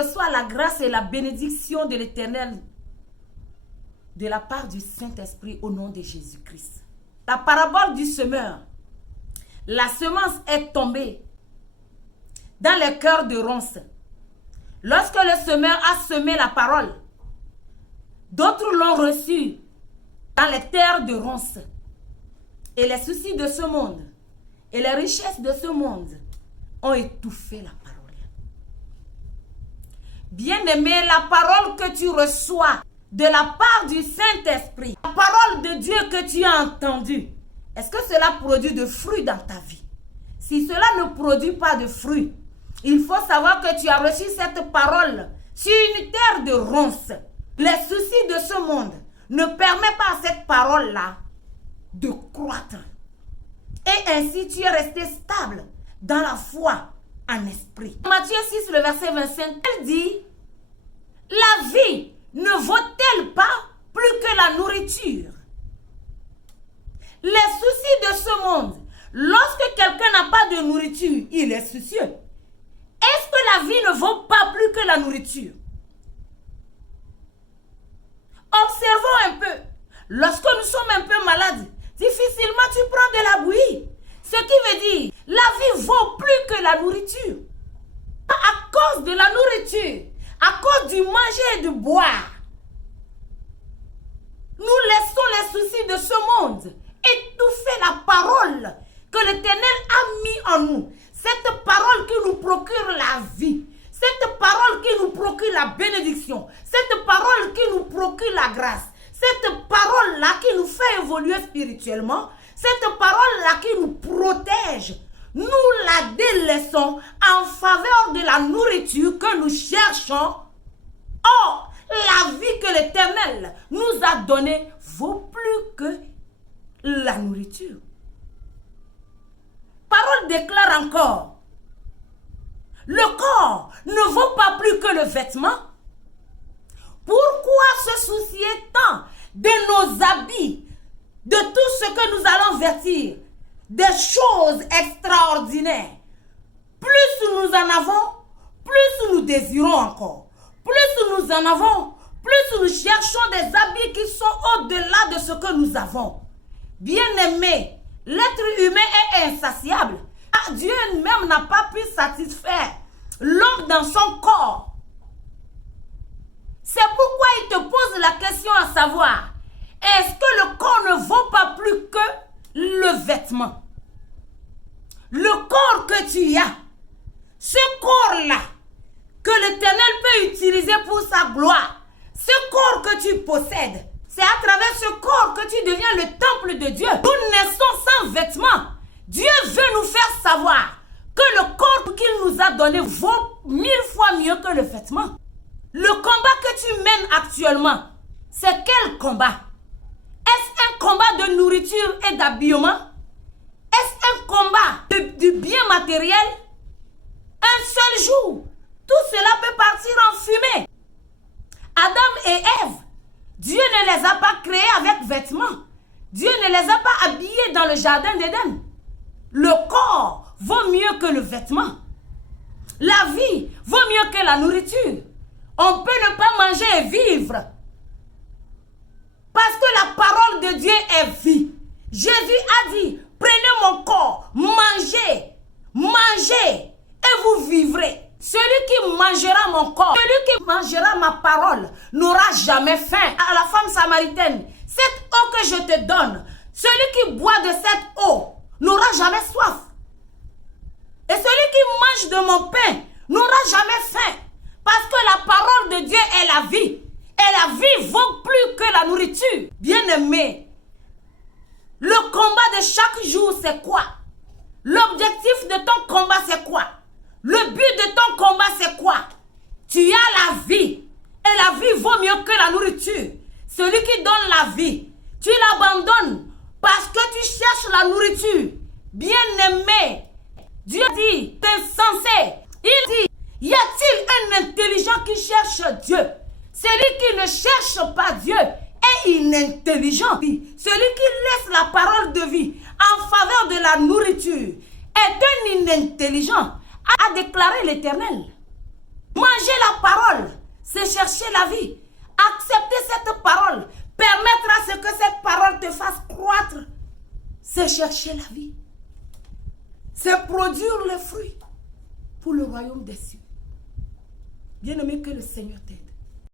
reçois la grâce et la bénédiction de l'Éternel de la part du Saint-Esprit au nom de Jésus-Christ. La parabole du semeur. La semence est tombée dans le cœur de ronces. Lorsque le semeur a semé la parole, d'autres l'ont reçue dans les terres de ronces. Et les soucis de ce monde et les richesses de ce monde ont étouffé la parole. Bien-aimé, la parole que tu reçois de la part du Saint-Esprit, la parole de Dieu que tu as entendue, est-ce que cela produit de fruits dans ta vie? Si cela ne produit pas de fruits, il faut savoir que tu as reçu cette parole sur une terre de ronces. Les soucis de ce monde ne permettent pas à cette parole-là de croître. Et ainsi, tu es resté stable dans la foi en esprit. Matthieu 6, le verset 25, elle dit, la vie ne vaut-elle pas plus que la nourriture? Les soucis de ce monde, lorsque quelqu'un n'a pas de nourriture, il est soucieux. Est-ce que la vie ne vaut pas plus que la nourriture? Observons un peu. Lorsque nous sommes un peu malades, difficilement tu prends de la bouillie. Ce qui veut dire, la vie vaut plus que la nourriture. À cause de la nourriture, à cause du manger et du boire, nous laissons les soucis de ce monde étouffer la parole que l'Éternel a mis en nous. Cette parole qui nous procure la vie. Cette parole qui nous procure la bénédiction. Cette parole qui nous procure la grâce. Cette parole-là qui nous fait évoluer spirituellement. Cette parole-là qui nous protège. Nous la délaissons en faveur de la nourriture que nous cherchons. Or, la vie que l'Éternel nous a donnée vaut plus que la nourriture. Parole déclare encore, le corps ne vaut pas plus que le vêtement. Pourquoi se soucier tant de nos habits, de tout ce que nous allons vêtir, des choses extraordinaires? Plus nous en avons, plus nous désirons encore. Plus nous en avons, plus nous cherchons des habits qui sont au-delà de ce que nous avons. Bien-aimé, l'être humain est insatiable. Dieu même n'a pas pu satisfaire l'homme dans son corps. C'est pourquoi il te pose la question à savoir, est-ce que le corps ne vaut pas plus que le vêtement? Le corps que tu as, ce corps-là, que l'Éternel peut utiliser pour sa gloire, ce corps que tu possèdes, c'est à travers ce corps que tu deviens le temple de Dieu. Nous naissons sans vêtements. Dieu veut nous faire savoir que le corps qu'il nous a donné vaut 1000 fois mieux que le vêtement. Le combat que tu mènes actuellement, c'est quel combat? Est-ce un combat de nourriture et d'habillement? Est-ce un combat du bien matériel? Un seul jour, tout cela peut partir en fumée. Adam et Ève, Dieu ne les a pas créés avec vêtements. Dieu ne les a pas habillés dans le jardin d'Éden. Le corps vaut mieux que le vêtement. La vie vaut mieux que la nourriture. On peut ne pas manger et vivre. Parce que la parole de Dieu est vie. Jésus a dit, prenez mon corps, mangez, mangez et vous vivrez. Celui qui mangera mon corps, celui qui mangera ma parole n'aura jamais faim. À la femme samaritaine, cette eau que je te donne, celui qui boit de cette eau n'aura jamais soif. Et celui qui mange de mon pain n'aura jamais faim. Parce que la parole de Dieu est la vie. Et la vie vaut plus que la nourriture. Bien-aimé, le combat de chaque jour, c'est quoi? L'objectif de ton combat, c'est quoi? Le but de ton combat, c'est quoi? Tu as la vie. Et la vie vaut mieux que la nourriture. Celui qui donne la vie, tu l'abandonnes parce que tu cherches la nourriture. Bien-aimé, Dieu dit, insensé. Il dit, y a-t-il un intelligent qui cherche Dieu? Celui qui ne cherche pas Dieu est inintelligent. Celui qui laisse la parole de vie en faveur de la nourriture est un inintelligent, a déclaré l'Éternel. Mangez la parole c'est chercher la vie. Accepter cette parole, permettre à ce que cette parole te fasse croître, c'est chercher la vie. C'est produire le fruit pour le royaume des cieux. Bien-aimé, que le Seigneur t'aide.